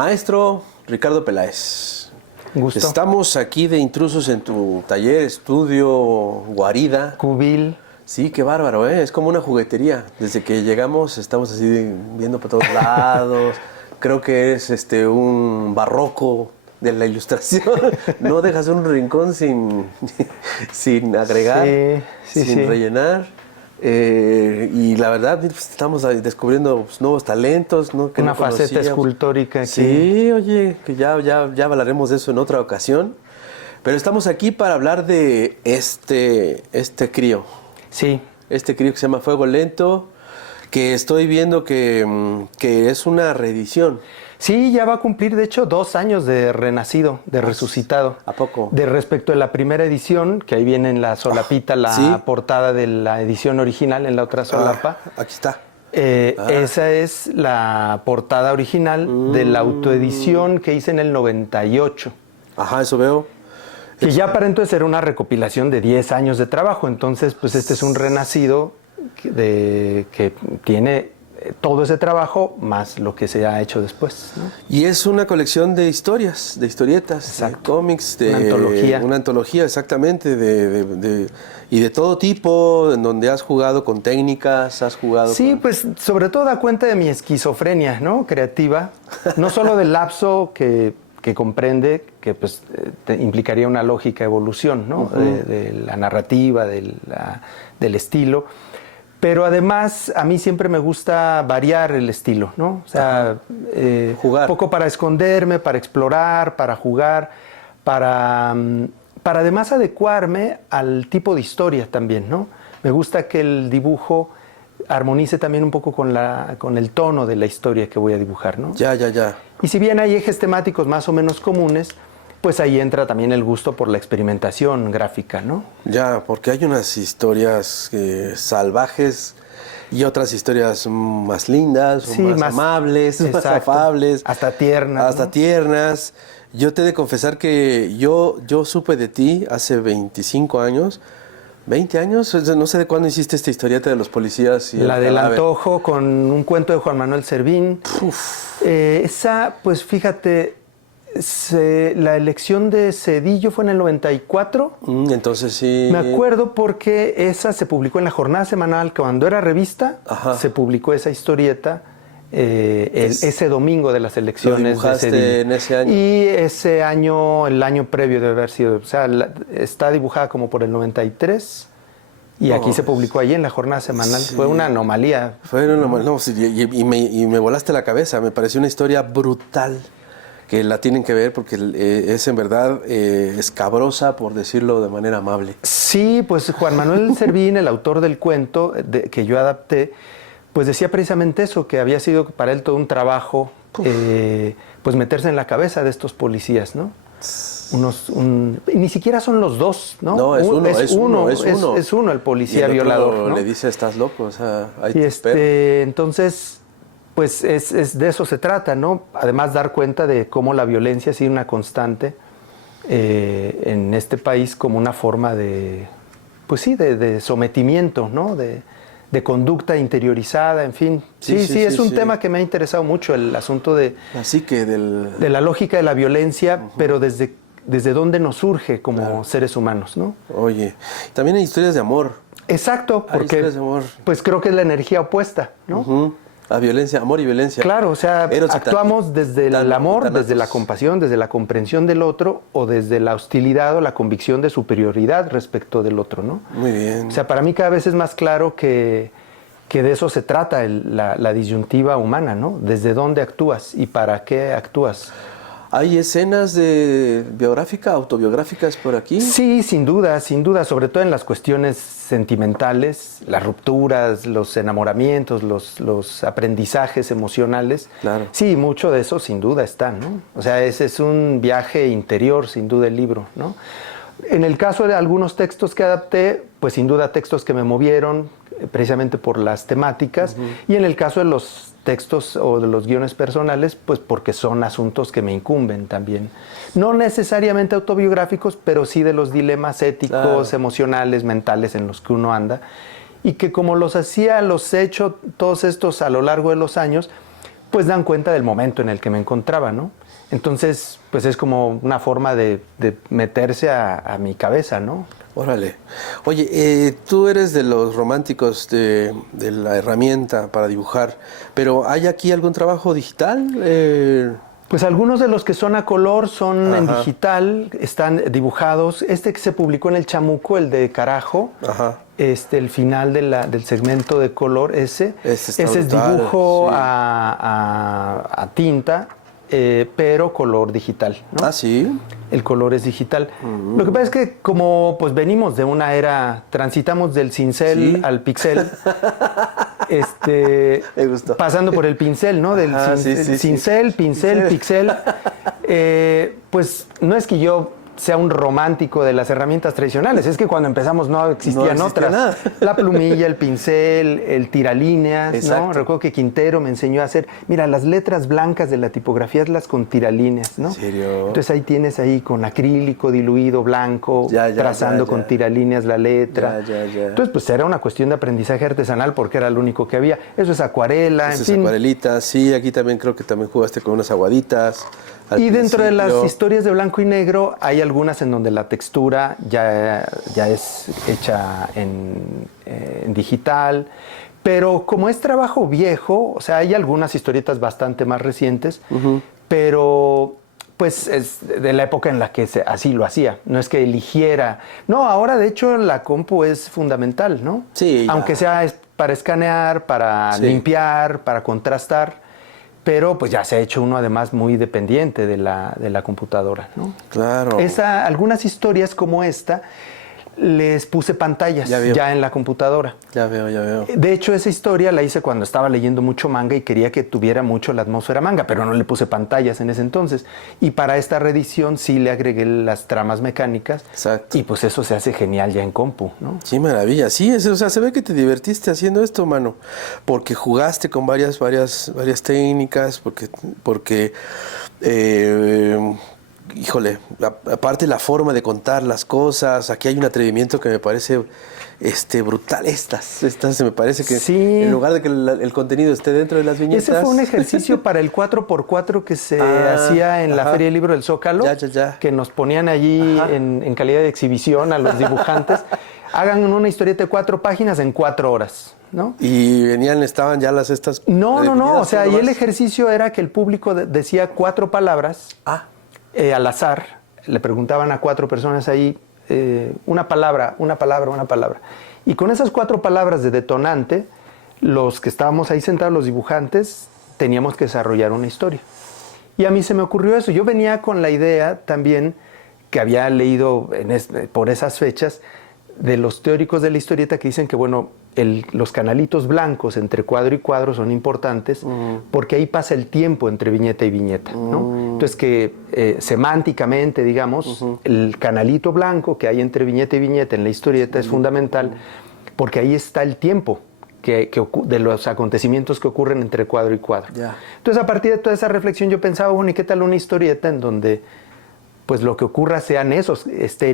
Maestro Ricardo Peláez. Un gusto. Estamos aquí de intrusos en tu taller, estudio, guarida. Cubil. Sí, qué bárbaro, ¿eh? Es como una juguetería. Desde que llegamos estamos así viendo para todos lados. Creo que es un barroco de la ilustración. No dejas un rincón sin agregar, sin rellenar. Y la verdad, estamos descubriendo pues, nuevos talentos, ¿no? Que una no faceta escultórica. Sí, oye, que ya hablaremos de eso en otra ocasión. Pero estamos aquí para hablar de este crío. Sí. Este crío que se llama Fuego Lento, que estoy viendo que es una reedición. Sí, ya va a cumplir, de hecho, 2 años de renacido, de resucitado. ¿A poco? De respecto a la primera edición, que ahí viene en la solapita la portada de la edición original, en la otra solapa. Aquí está. Esa es la portada original de la autoedición que hice en el 98. Ajá, eso veo. Que ya para entonces era una recopilación de 10 años de trabajo. Entonces, pues este es un renacido que tiene todo ese trabajo más lo que se ha hecho después, ¿no? Y es una colección de historias, de historietas, exacto, de cómics, de una antología. Una antología, exactamente, y de todo tipo, en donde has jugado con técnicas, has jugado Sí, con... pues sobre todo da cuenta de mi esquizofrenia, ¿no? Creativa, no solo del lapso que comprende, que pues implicaría una lógica evolución, ¿no? De la narrativa, del estilo. Pero además, a mí siempre me gusta variar el estilo, ¿no? O sea, jugar. Un poco para esconderme, para explorar, para jugar, para además adecuarme al tipo de historia también, ¿no? Me gusta que el dibujo armonice también un poco con el tono de la historia que voy a dibujar, ¿no? Ya. Y si bien hay ejes temáticos más o menos comunes, pues ahí entra también el gusto por la experimentación gráfica, ¿no? Ya, porque hay unas historias salvajes y otras historias más lindas, sí, más amables, exacto, más afables. Hasta tiernas. Hasta ¿no? tiernas. Yo te he de confesar que yo supe de ti hace 25 años. 20 años, no sé de cuándo hiciste esta historieta de los policías. Y la del antojo con un cuento de Juan Manuel Servín. Esa, pues fíjate, la elección de Cedillo fue en el 94. Entonces sí. Me acuerdo porque esa se publicó en la jornada semanal, que cuando era revista, se publicó esa historieta ese domingo de las elecciones de Cedillo. En ese año. Y ese año, el año previo debe haber sido, o sea, está dibujada como por el 93. Y aquí se publicó allí en la jornada semanal. Sí. Fue una anomalía. Fue una anomalía. No, sí, y me volaste la cabeza. Me pareció una historia brutal que la tienen que ver porque es en verdad escabrosa, por decirlo de manera amable. Sí, pues Juan Manuel Servín, el autor del cuento que yo adapté, pues decía precisamente eso, que había sido para él todo un trabajo, pues meterse en la cabeza de estos policías, ¿no? Ni siquiera son los dos, ¿no? No, es uno. Es uno el policía violador, ¿no? Le dice, estás loco, o sea, ahí y te espero. Entonces, pues es de eso se trata, ¿no? Además, dar cuenta de cómo la violencia ha sido una constante en este país como una forma de, pues sí, de sometimiento, ¿no? De conducta interiorizada, en fin. Sí, es un tema que me ha interesado mucho, el asunto de la lógica de la violencia, pero desde dónde nos surge como seres humanos, ¿no? Oye, también hay historias de amor. Exacto, porque pues creo que es la energía opuesta, ¿no? La violencia, amor y violencia. Claro, o sea, actuamos desde el amor, desde la compasión, desde la comprensión del otro o desde la hostilidad o la convicción de superioridad respecto del otro, ¿no? Muy bien. O sea, para mí cada vez es más claro que de eso se trata la disyuntiva humana, ¿no? Desde dónde actúas y para qué actúas. ¿Hay escenas autobiográficas por aquí? Sí, sin duda, sobre todo en las cuestiones sentimentales, las rupturas, los enamoramientos, los aprendizajes emocionales. Claro. Sí, mucho de eso sin duda está, ¿no? O sea, ese es un viaje interior, sin duda, el libro, ¿no? En el caso de algunos textos que adapté, pues sin duda textos que me movieron, precisamente por las temáticas, y en el caso de los textos o de los guiones personales, pues porque son asuntos que me incumben también. No necesariamente autobiográficos, pero sí de los dilemas éticos, emocionales, mentales en los que uno anda, y que como los he hecho todos estos a lo largo de los años, pues dan cuenta del momento en el que me encontraba, ¿no? Entonces, pues es como una forma de meterse a mi cabeza, ¿no? Órale. Oye, tú eres de los románticos de la herramienta para dibujar, pero ¿hay aquí algún trabajo digital? Pues algunos de los que son a color son en Ajá. digital, están dibujados. Este que se publicó en el Chamuco, el de Carajo, Ajá. el final del segmento de color, ese Está es brutal, dibujo sí. a tinta, pero color digital, ¿no? Ah, sí. El color es digital. Lo que pasa es que como pues venimos de una era, transitamos del cincel Sí. al pixel, Me gustó. pasando por el pincel, ¿no? Del Ajá, sí, sí, cincel, sí. pincel, Pincel. pixel. Pues no es que yo sea un romántico de las herramientas tradicionales, es que cuando empezamos no existían existía otras. nada. La plumilla, el pincel, el tiralíneas, Exacto. ¿no? Recuerdo que Quintero me enseñó a hacer, mira, las letras blancas de la tipografía, hazlas con tiralíneas, ¿no? ¿En serio? Entonces ahí tienes ahí con acrílico diluido, blanco, trazando con tiralíneas la letra. Ya. Entonces, pues era una cuestión de aprendizaje artesanal porque era lo único que había. Eso es acuarela, Esas en fin. acuarelitas, sí, aquí también creo que también jugaste con unas aguaditas. al Y dentro de las principio. historias de blanco y negro hay algunas en donde la textura ya es hecha en digital, pero como es trabajo viejo, o sea, hay algunas historietas bastante más recientes, pero pues es de la época en la que así lo hacía, no es que eligiera. No, ahora de hecho la compu es fundamental, ¿no? Sí, ya. Aunque sea para escanear, para Sí. limpiar, para contrastar. Pero pues ya se ha hecho uno además muy dependiente de la computadora, ¿no? Claro. Algunas historias como esta les puse pantallas Ya veo. ya en la computadora. Ya veo. De hecho, esa historia la hice cuando estaba leyendo mucho manga y quería que tuviera mucho la atmósfera manga, pero no le puse pantallas en ese entonces. Y para esta reedición sí le agregué las tramas mecánicas. Exacto. Y pues eso se hace genial ya en compu, ¿no? Sí, maravilla. Sí, o sea, se ve que te divertiste haciendo esto, mano. Porque jugaste con varias técnicas, porque híjole, aparte la forma de contar las cosas, aquí hay un atrevimiento que me parece brutal. Estas me parece que Sí. en lugar de que el contenido esté dentro de las viñetas. Ese fue un ejercicio para el 4x4 que se hacía en la ajá. Feria del Libro del Zócalo, Ya. que nos ponían allí Ajá. en calidad de exhibición a los dibujantes. Hagan una historieta de 4 páginas en 4 horas, ¿no? Y estaban ya estas. No, definidas, o sea, ¿no? y el Nomás. ejercicio era que el público decía 4 palabras al azar. Le preguntaban a 4 personas ahí una palabra. Y con esas 4 palabras de detonante, los que estábamos ahí sentados, los dibujantes, teníamos que desarrollar una historia. Y a mí se me ocurrió eso. Yo venía con la idea también que había leído por esas fechas de los teóricos de la historieta que dicen que, bueno, los canalitos blancos entre cuadro y cuadro son importantes porque ahí pasa el tiempo entre viñeta y viñeta, ¿no? Entonces que semánticamente, digamos, el canalito blanco que hay entre viñeta y viñeta en la historieta es fundamental porque ahí está el tiempo de los acontecimientos que ocurren entre cuadro y cuadro. Ya. Entonces, a partir de toda esa reflexión yo pensaba, bueno, ¿y qué tal una historieta en donde pues lo que ocurra esté en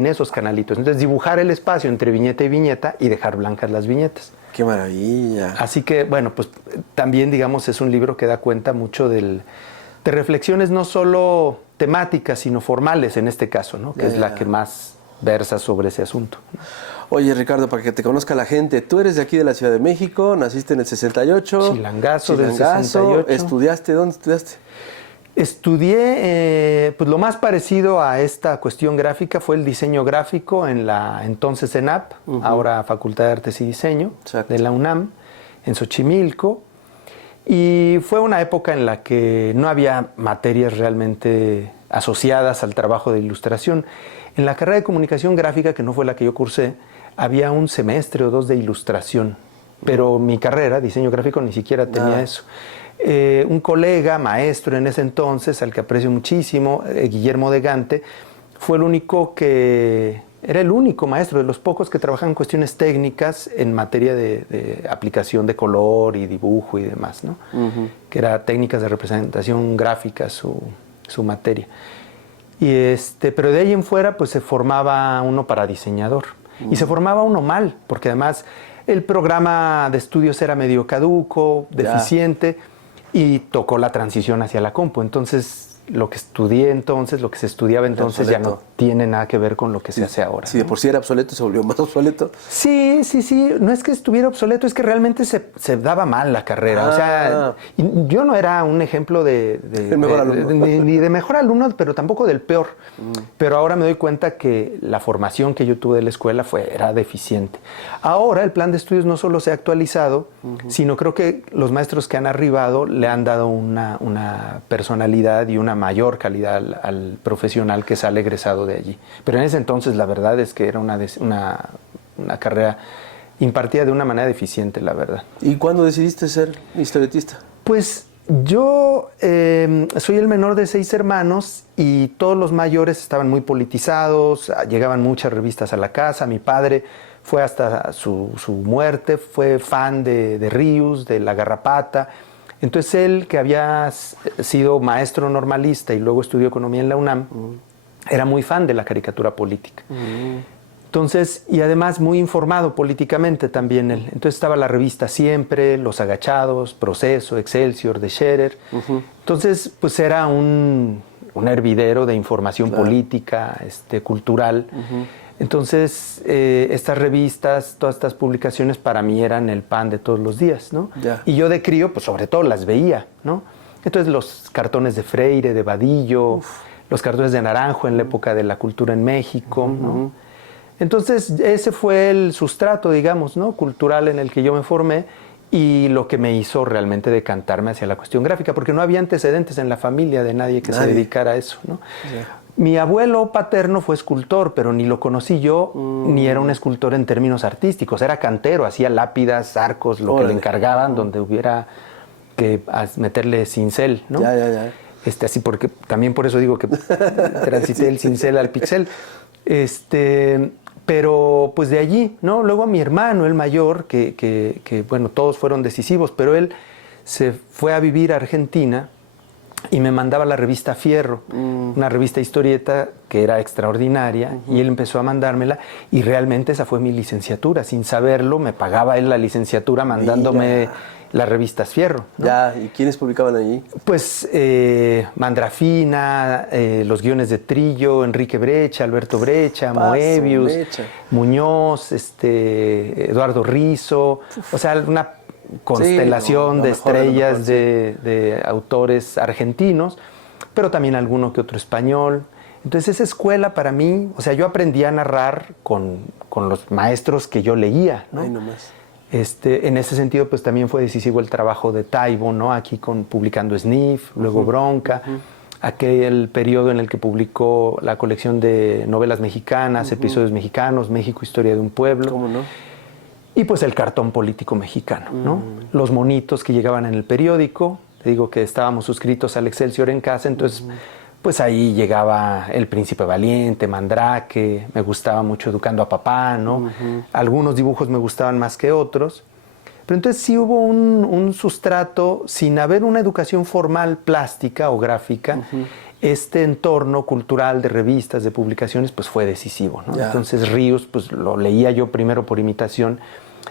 esos canalitos? Entonces, dibujar el espacio entre viñeta y viñeta y dejar blancas las viñetas. ¡Qué maravilla! Así que, bueno, pues también, digamos, es un libro que da cuenta mucho de reflexiones no solo temáticas, sino formales en este caso, ¿no? Que es la que más versa sobre ese asunto. Oye, Ricardo, para que te conozca la gente, tú eres de aquí de la Ciudad de México, naciste en el 68. Chilangazo del 68. ¿Estudiaste? ¿Dónde estudiaste? Estudié, pues lo más parecido a esta cuestión gráfica fue el diseño gráfico en la entonces ENAP, ahora Facultad de Artes y Diseño, Exacto. de la UNAM, en Xochimilco. Y fue una época en la que no había materias realmente asociadas al trabajo de ilustración. En la carrera de comunicación gráfica, que no fue la que yo cursé, había un semestre o 2 de ilustración, pero mi carrera, diseño gráfico, ni siquiera tenía eso. Un colega, maestro en ese entonces, al que aprecio muchísimo, Guillermo de Gante, era el único maestro de los pocos que trabajaban en cuestiones técnicas en materia de aplicación de color y dibujo y demás, ¿no? Que era técnicas de representación gráfica su materia. Pero de ahí en fuera pues se formaba uno para diseñador. Y se formaba uno mal, porque además el programa de estudios era medio caduco, deficiente. y tocó la transición hacia la compu. Entonces, lo que estudié entonces, lo que se estudiaba entonces ya no tiene nada que ver con lo que se hace ahora. Si de por sí era obsoleto, se volvió más obsoleto. Sí. No es que estuviera obsoleto, es que realmente se daba mal la carrera. O sea, yo no era un ejemplo ni de mejor alumno, pero tampoco del peor. Pero ahora me doy cuenta que la formación que yo tuve de la escuela era deficiente. Ahora el plan de estudios no solo se ha actualizado, sino creo que los maestros que han arribado le han dado una personalidad y una mayor calidad al profesional que sale egresado de allí. Pero en ese entonces la verdad es que era una carrera impartida de una manera deficiente, la verdad. ¿Y cuándo decidiste ser historietista? Pues yo soy el menor de 6 hermanos y todos los mayores estaban muy politizados, llegaban muchas revistas a la casa. Mi padre fue hasta su muerte, fue fan de Ríos, de La Garrapata. Entonces él, que había sido maestro normalista y luego estudió economía en la UNAM, era muy fan de la caricatura política. Entonces, y además muy informado políticamente también él. Entonces estaba la revista Siempre, Los Agachados, Proceso, Excelsior, de Scherer. Entonces, pues era un hervidero de información política, cultural. Entonces, estas revistas, todas estas publicaciones para mí eran el pan de todos los días, ¿no? Y yo de crío, pues sobre todo las veía, ¿no? Entonces los cartones de Freire, de Vadillo, los cartones de Naranjo en la época de la cultura en México, ¿no? Entonces ese fue el sustrato, digamos, ¿no? Cultural en el que yo me formé y lo que me hizo realmente decantarme hacia la cuestión gráfica, porque no había antecedentes en la familia de nadie que se dedicara a eso, ¿no? Mi abuelo paterno fue escultor, pero ni lo conocí yo, ni era un escultor en términos artísticos. Era cantero, hacía lápidas, arcos, lo que le encargaban, donde hubiera que meterle cincel, ¿no? Así porque también por eso digo que transité el cincel al pixel. Pero pues de allí, ¿no? Luego a mi hermano, el mayor, que bueno, todos fueron decisivos, pero él se fue a vivir a Argentina y me mandaba la revista Fierro, una revista historieta que era extraordinaria, y él empezó a mandármela, y realmente esa fue mi licenciatura. Sin saberlo, me pagaba él la licenciatura mandándome las revistas Fierro, ¿no? ¿Y quiénes publicaban allí? Pues Mandrafina, los guiones de Trillo, Enrique Brecha, Alberto Brecha, Moebius, Muñoz, Eduardo Rizo, o sea, una constelación de estrellas de autores argentinos, pero también alguno que otro español. Entonces esa escuela para mí, o sea, yo aprendí a narrar con los maestros que yo leía, ¿no? En ese sentido, pues también fue decisivo el trabajo de Taibo, ¿no? Aquí publicando Sniff, luego Bronca, aquel periodo en el que publicó la colección de novelas mexicanas, episodios mexicanos, México, Historia de un Pueblo. ¿Cómo no? Y pues el cartón político mexicano, ¿no? Los monitos que llegaban en el periódico, te digo que estábamos suscritos al Excelsior en casa, entonces pues ahí llegaba El Príncipe Valiente, Mandrake, me gustaba mucho Educando a Papá, ¿no? Algunos dibujos me gustaban más que otros, pero entonces sí hubo un sustrato, sin haber una educación formal plástica o gráfica, este entorno cultural de revistas, de publicaciones, pues fue decisivo, ¿no? Entonces Ríos, pues lo leía yo primero por imitación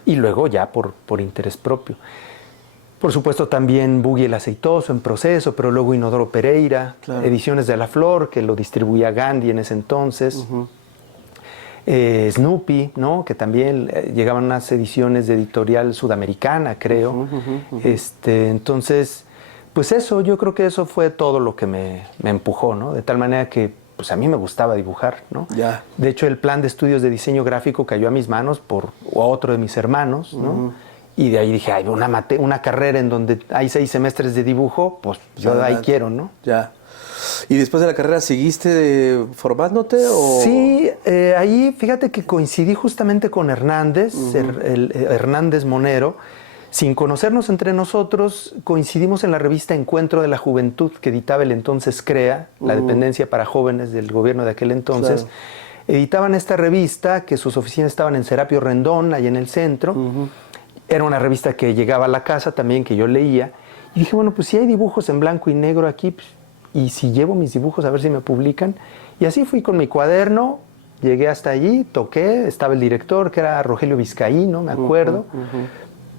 y luego ya por interés propio. Por supuesto también Buggy el Aceitoso en Proceso, pero luego Inodoro Pereira, Ediciones de la Flor, que lo distribuía Gandhi en ese entonces. Snoopy, ¿no? Que también llegaban unas ediciones de editorial sudamericana, creo. Entonces, pues eso, yo creo que eso fue todo lo que me empujó, ¿no? De tal manera que pues a mí me gustaba dibujar, ¿no? De hecho, el plan de estudios de diseño gráfico cayó a mis manos por otro de mis hermanos, ¿no? Y de ahí dije, hay una carrera en donde hay 6 semestres de dibujo, pues yo ahí quiero, ¿no? ¿Y después de la carrera seguiste formándote? ¿O? Sí, ahí fíjate que coincidí justamente con Hernández, Hernández Monero. Sin conocernos entre nosotros, coincidimos en la revista Encuentro de la Juventud, que editaba el entonces CREA, la dependencia para jóvenes del gobierno de aquel entonces. Editaban esta revista, que sus oficinas estaban en Serapio Rendón, ahí en el centro. Era una revista que llegaba a la casa también, que yo leía. Y dije, bueno, pues si hay dibujos en blanco y negro aquí, pues, y si llevo mis dibujos a ver si me publican. Y así fui con mi cuaderno, llegué hasta allí, toqué, estaba el director, que era Rogelio Vizcaíno, me acuerdo.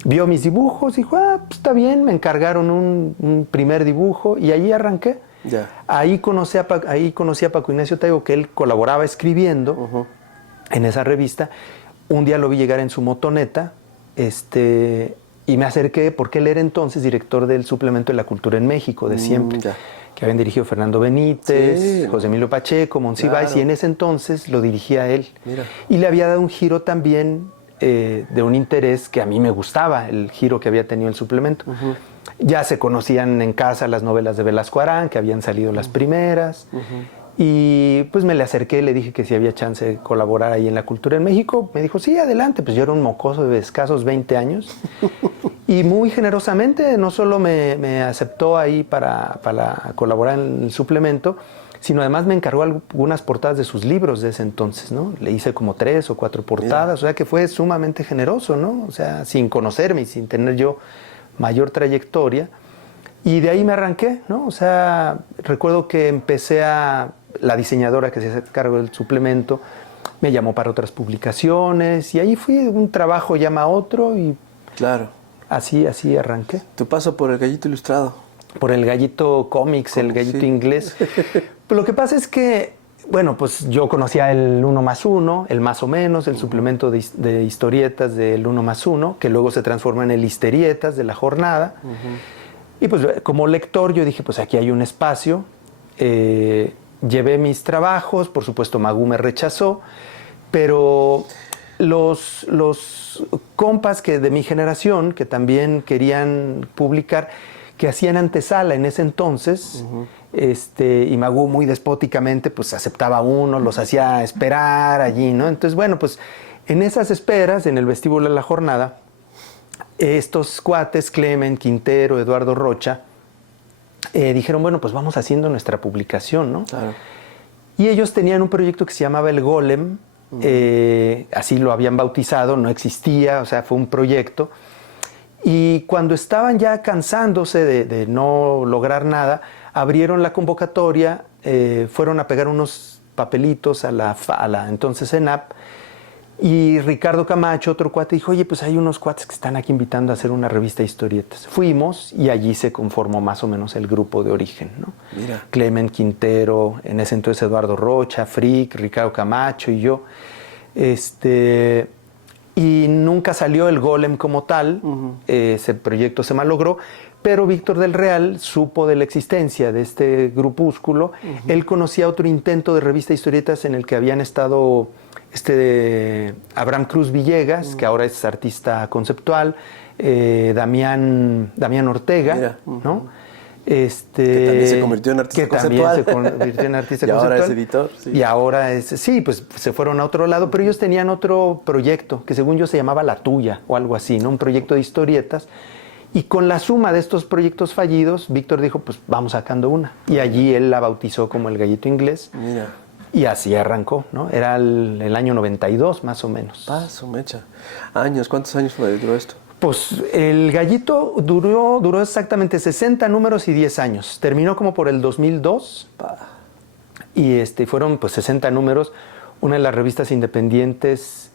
vio mis dibujos y dijo, pues está bien, me encargaron un primer dibujo y allí arranqué. Ya. Ahí conocí a Paco Ignacio Taibo, que él colaboraba escribiendo en esa revista. Un día lo vi llegar en su motoneta, y me acerqué, porque él era entonces director del suplemento de la Cultura en México, de siempre, que habían dirigido Fernando Benítez, José Emilio Pacheco, Monsiváis, y en ese entonces lo dirigía él. Mira. Y le había dado un giro también de un interés que a mí me gustaba, el giro que había tenido el suplemento. Ya se conocían en casa las novelas de Velasco Arán, que habían salido las primeras. Y pues me le acerqué, le dije que si había chance de colaborar ahí en la Cultura en México. Me dijo, sí, adelante. Pues yo era un mocoso de escasos 20 años. Y muy generosamente no solo me aceptó ahí para colaborar en el suplemento, sino además me encargó algunas portadas de sus libros de ese entonces, ¿no? Le hice como 3 o 4 portadas, o sea que fue sumamente generoso, ¿no? O sea, sin conocerme y sin tener yo mayor trayectoria. Y de ahí me arranqué, ¿no? O sea, recuerdo que la diseñadora que se hace cargo del suplemento me llamó para otras publicaciones y ahí fui, un trabajo llama a otro y claro, así arranqué. Tu paso por el Gallito Ilustrado. Por el Gallito Comics, el Gallito Inglés. Pero lo que pasa es que, bueno, pues yo conocía el 1+1, el Más o Menos, el suplemento de historietas del 1+1, que luego se transforma en el Histerietas de La Jornada. Y pues como lector yo dije, pues aquí hay un espacio. Llevé mis trabajos, por supuesto Magú me rechazó, pero los compas de mi generación, que también querían publicar, que hacían antesala en ese entonces, y Magú muy despóticamente pues aceptaba uno, los hacía esperar allí, ¿no? Entonces, bueno, pues en esas esperas, en el vestíbulo de La Jornada, estos cuates, Clement, Quintero, Eduardo Rocha, dijeron, bueno, pues vamos haciendo nuestra publicación, ¿no? Claro. Y ellos tenían un proyecto que se llamaba El Golem, así lo habían bautizado, no existía, o sea, fue un proyecto. Y cuando estaban ya cansándose de no lograr nada, abrieron la convocatoria, fueron a pegar unos papelitos a la entonces ENAP, y Ricardo Camacho, otro cuate, dijo, oye, pues hay unos cuates que están aquí invitando a hacer una revista de historietas. Fuimos y allí se conformó más o menos el grupo de origen, ¿no? Mira. Clement Quintero, en ese entonces Eduardo Rocha, Frick, Ricardo Camacho y yo. Y nunca salió el Golem como tal, ese proyecto se malogró, pero Víctor del Real supo de la existencia de este grupúsculo. Él conocía otro intento de revista de historietas en el que habían estado de Abraham Cruz Villegas, que ahora es artista conceptual, Damián Ortega, mira, ¿no? Que también se convirtió en artista conceptual. Y ahora es editor. Sí. Y ahora pues se fueron a otro lado, pero ellos tenían otro proyecto que según yo se llamaba La Tuya o algo así, ¿no? Un proyecto de historietas. Y con la suma de estos proyectos fallidos, Víctor dijo, pues vamos sacando una. Y allí él la bautizó como El Gallito Inglés. Mira. Y así arrancó, ¿no? Era el año 92, más o menos. Paso, mecha. ¿Cuántos años duró esto? Pues el Gallito duró exactamente 60 números y 10 años. Terminó como por el 2002. Y fueron pues 60 números. Una de las revistas independientes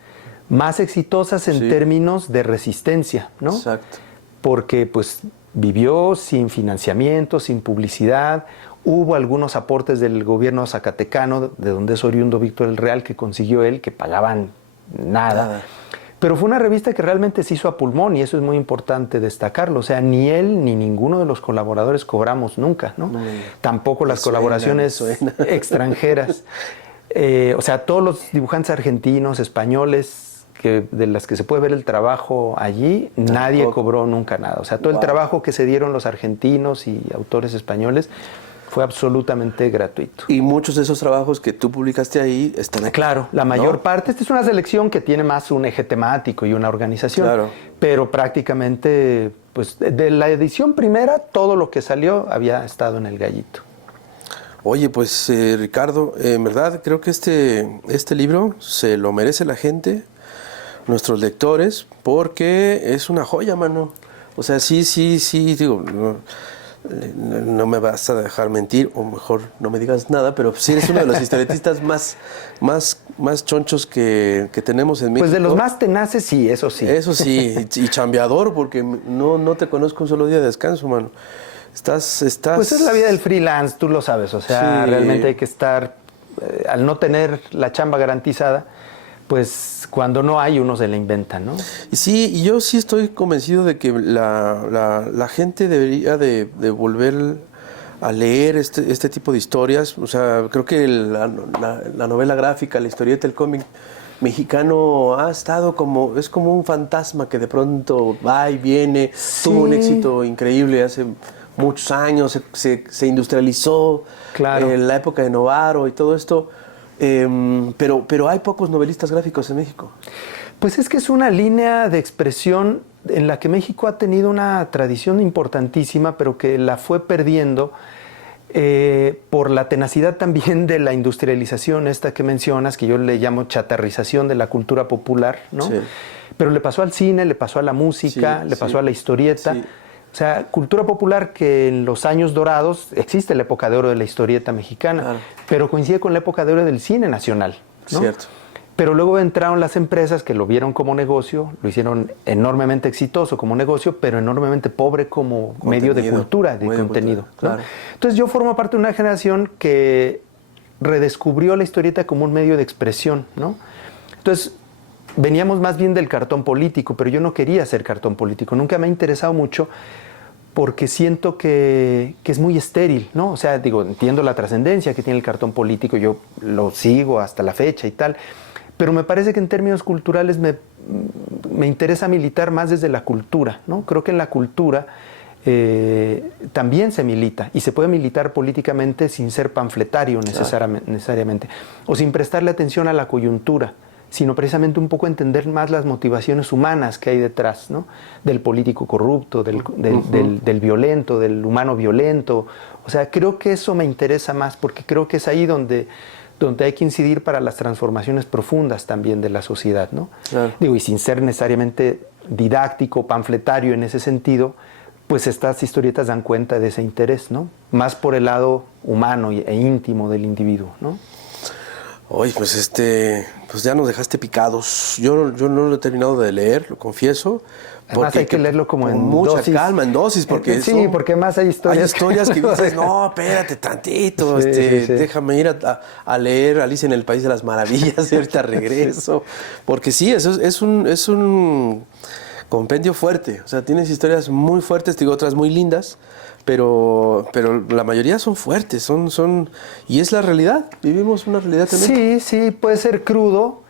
más exitosas en términos de resistencia, ¿no? Exacto. Porque pues vivió sin financiamiento, sin publicidad. Hubo algunos aportes del gobierno zacatecano, de donde es oriundo Víctor del Real, que consiguió él, que pagaban nada. Pero fue una revista que realmente se hizo a pulmón y eso es muy importante destacarlo. O sea, ni él ni ninguno de los colaboradores cobramos nunca, ¿no? Tampoco las colaboraciones extranjeras. O sea, todos los dibujantes argentinos, españoles, de las que se puede ver el trabajo allí, nadie cobró nunca nada. O sea, todo el trabajo que se dieron los argentinos y autores españoles fue absolutamente gratuito. Y muchos de esos trabajos que tú publicaste ahí están aquí. Claro, la mayor parte. Esta es una selección que tiene más un eje temático y una organización. Claro. Pero prácticamente, pues, de la edición primera, todo lo que salió había estado en El Gallito. Oye, pues, Ricardo, en verdad creo que este libro se lo merece la gente, nuestros lectores, porque es una joya, mano. O sea, sí, digo... No me vas a dejar mentir, o mejor no me digas nada, pero sí eres uno de los historietistas más más chonchos que tenemos en México. Pues de los más tenaces, sí, eso sí. Eso sí, y chambeador, porque no te conozco un solo día de descanso, mano. Estás... Pues es la vida del freelance, tú lo sabes, o sea, Sí. realmente hay que estar, al no tener la chamba garantizada, pues cuando no hay uno se la inventa, ¿no? Y sí, y yo sí estoy convencido de que la gente debería de volver a leer este tipo de historias. O sea, creo que la novela gráfica, la historieta, el cómic mexicano ha estado es como un fantasma que de pronto va y viene. Sí. Tuvo un éxito increíble hace muchos años, se industrializó, Claro. en la época de Novaro y todo esto. Pero hay pocos novelistas gráficos en México. Pues es que es una línea de expresión en la que México ha tenido una tradición importantísima, pero que la fue perdiendo por la tenacidad también de la industrialización esta que mencionas, que yo le llamo chatarrización de la cultura popular, ¿no? Sí. Pero le pasó al cine, le pasó a la música, Sí, le pasó a la historieta. Sí. O sea, cultura popular que en los años dorados existe la época de oro de la historieta mexicana, Claro. pero coincide con la época de oro del cine nacional, ¿no? Cierto. Pero luego entraron las empresas que lo vieron como negocio, lo hicieron enormemente exitoso como negocio, pero enormemente pobre como medio de cultura, de contenido, ¿no? Claro. Entonces yo formo parte de una generación que redescubrió la historieta como un medio de expresión, ¿no? Entonces veníamos más bien del cartón político, pero yo no quería ser cartón político, nunca me ha interesado mucho porque siento que es muy estéril, ¿no? O sea, digo, entiendo la trascendencia que tiene el cartón político, yo lo sigo hasta la fecha y tal, pero me parece que en términos culturales me interesa militar más desde la cultura, ¿no? Creo que en la cultura también se milita, y se puede militar políticamente sin ser panfletario necesariamente, o sin prestarle atención a la coyuntura, sino precisamente un poco entender más las motivaciones humanas que hay detrás, ¿no? Del político corrupto, del violento, del humano violento. O sea, creo que eso me interesa más, porque creo que es ahí donde hay que incidir para las transformaciones profundas también de la sociedad, ¿no? Claro. Digo, y sin ser necesariamente didáctico, panfletario en ese sentido, pues estas historietas dan cuenta de ese interés, ¿no? Más por el lado humano e íntimo del individuo, ¿no? Oye, pues ya nos dejaste picados. Yo no lo he terminado de leer, lo confieso. Además hay que leerlo como en mucha dosis. calma, en dosis, porque sí, porque más hay historias. Hay historias que dices, no, espérate tantito, Sí, sí. déjame ir a leer Alicia en el País de las Maravillas y ahorita regreso. Porque sí, eso es un compendio fuerte. O sea, tienes historias muy fuertes, digo, otras muy lindas, pero la mayoría son fuertes, y es la realidad. Vivimos una realidad también. Sí, puede ser crudo,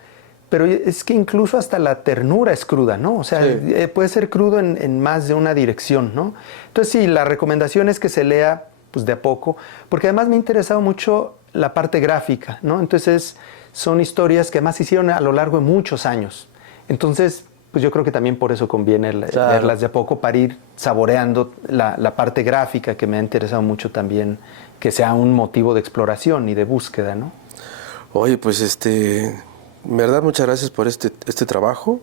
pero es que incluso hasta la ternura es cruda, ¿no? O sea, Sí. puede ser crudo en más de una dirección, ¿no? Entonces sí, la recomendación es que se lea pues de a poco, porque además me ha interesado mucho la parte gráfica, ¿no? Entonces son historias que además se hicieron a lo largo de muchos años. Entonces, pues yo creo que también por eso conviene Claro. leerlas de a poco para ir saboreando la parte gráfica, que me ha interesado mucho también, que sea un motivo de exploración y de búsqueda, ¿no? Oye, pues en verdad muchas gracias por este trabajo.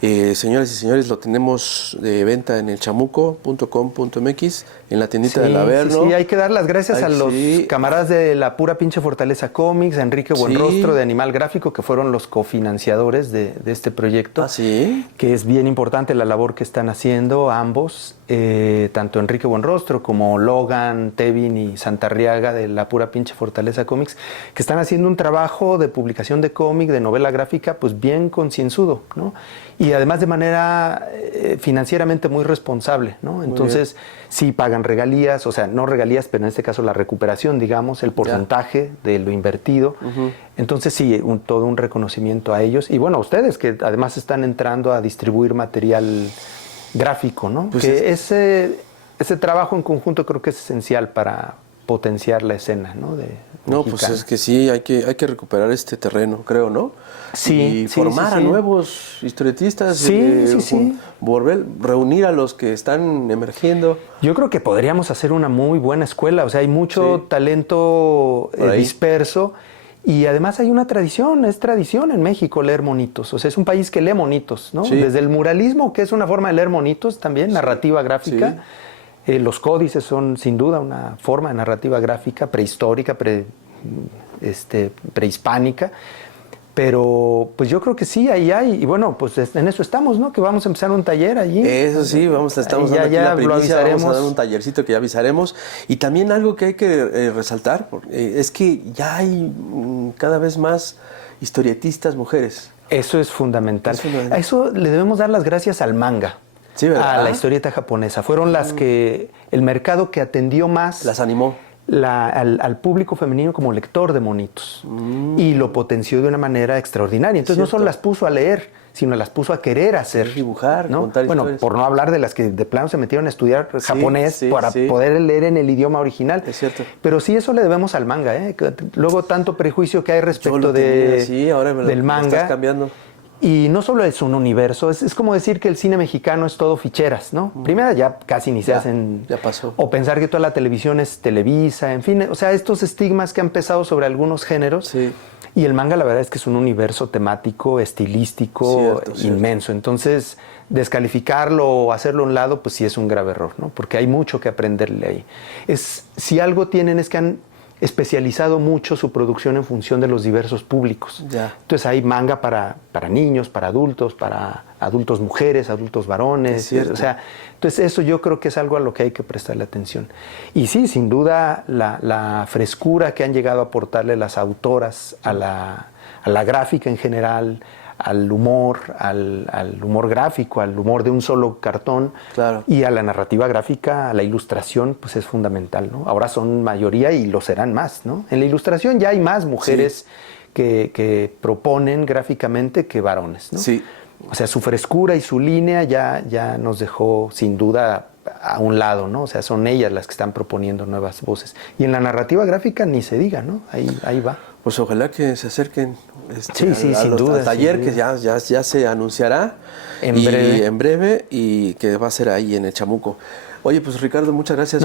Señoras y señores, lo tenemos de venta en elchamuco.com.mx, en la tiendita del Averno. Sí, hay que dar las gracias a los sí. camaradas de la pura pinche Fortaleza Comics, a Enrique Buenrostro de Animal Gráfico, que fueron los cofinanciadores de este proyecto. Ah, sí. Que es bien importante la labor que están haciendo ambos, tanto Enrique Buenrostro como Logan, Tevin y Santarriaga de la pura pinche Fortaleza Comics, que están haciendo un trabajo de publicación de cómic, de novela gráfica, pues bien concienzudo, ¿no? Y además de manera financieramente muy responsable, ¿no? Entonces sí pagan regalías, o sea, no regalías, pero en este caso la recuperación, digamos, el porcentaje de lo invertido. Entonces sí, todo un reconocimiento a ellos. Y bueno, a ustedes, que además están entrando a distribuir material gráfico, ¿no? Pues que ese trabajo en conjunto creo que es esencial para potenciar la escena, ¿no? No, pues es que sí, hay que recuperar este terreno, creo, ¿no? Sí, y formar a nuevos historietistas, sí. Reunir a los que están emergiendo. Yo creo que podríamos hacer una muy buena escuela, o sea, hay mucho talento disperso, y además hay una tradición, es tradición en México leer monitos, o sea, es un país que lee monitos, ¿no? Sí. Desde el muralismo, que es una forma de leer monitos también, narrativa gráfica. Los códices son sin duda una forma de narrativa gráfica prehistórica, prehispánica, Pero pues yo creo que sí, ahí hay. Y bueno, pues en eso estamos, ¿no? Que vamos a empezar un taller allí. Eso sí, estamos dando aquí la primicia, vamos a dar un tallercito que ya avisaremos. Y también algo que hay que resaltar, es que ya hay cada vez más historietistas mujeres. Eso es fundamental. A eso le debemos dar las gracias al manga. Sí, ¿verdad? A la historieta japonesa. Fueron las que, el mercado que atendió más. Las animó. Al público femenino como lector de monitos. Y lo potenció de una manera extraordinaria. Entonces no solo las puso a leer, sino las puso a querer hacer. Dibujar, ¿no? contar historias. Por no hablar de las que de plano se metieron a estudiar japonés para poder leer en el idioma original. Es cierto. Pero sí, eso le debemos al manga. Luego tanto prejuicio que hay respecto del manga. Estás cambiando. Y no solo es un universo, es como decir que el cine mexicano es todo ficheras, ¿no? Primero ya casi ni se hacen... Ya pasó. O pensar que toda la televisión es Televisa, en fin, o sea, estos estigmas que han pesado sobre algunos géneros. Sí. Y el manga la verdad es que es un universo temático, estilístico, inmenso. Entonces, descalificarlo o hacerlo a un lado, pues sí es un grave error, ¿no? Porque hay mucho que aprenderle ahí. Si algo tienen es que han especializado mucho su producción en función de los diversos públicos. Ya. Entonces hay manga para niños, para adultos mujeres, adultos varones. O sea, entonces eso yo creo que es algo a lo que hay que prestarle atención. Y sí, sin duda, la frescura que han llegado a aportarle las autoras a la gráfica en general, al humor gráfico, al humor de un solo cartón, claro, y a la narrativa gráfica, a la ilustración, pues es fundamental, ¿no? Ahora son mayoría y lo serán más, ¿no? En la ilustración ya hay más mujeres que proponen gráficamente que varones, ¿no? Sí. O sea, su frescura y su línea ya nos dejó sin duda a un lado, ¿no? O sea, son ellas las que están proponiendo nuevas voces. Y en la narrativa gráfica ni se diga, ¿no? Ahí va. Pues ojalá que se acerquen sin duda, al taller, que ya se anunciará en breve y que va a ser ahí en el Chamuco. Oye, pues Ricardo, muchas gracias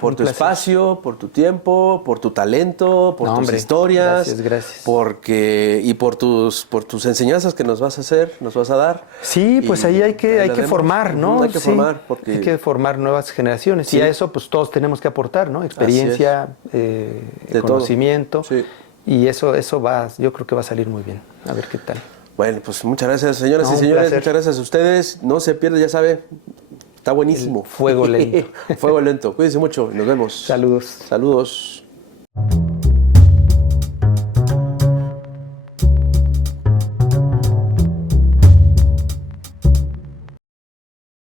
por tu espacio, por tu tiempo, por tu talento, por tus historias. Gracias. Y por tus enseñanzas que nos vas a dar. Sí, pues ahí hay que formar, ¿no? Hay que formar. Hay que formar nuevas generaciones. Y a eso pues todos tenemos que aportar, ¿no? Experiencia, conocimiento. Sí. Y eso yo creo que va a salir muy bien. A ver qué tal. Bueno, pues muchas gracias, señoras y señores. Muchas gracias a ustedes. No se pierda, ya sabe. Está buenísimo. El fuego lento. Fuego lento. Cuídense mucho. Nos vemos. Saludos. Saludos.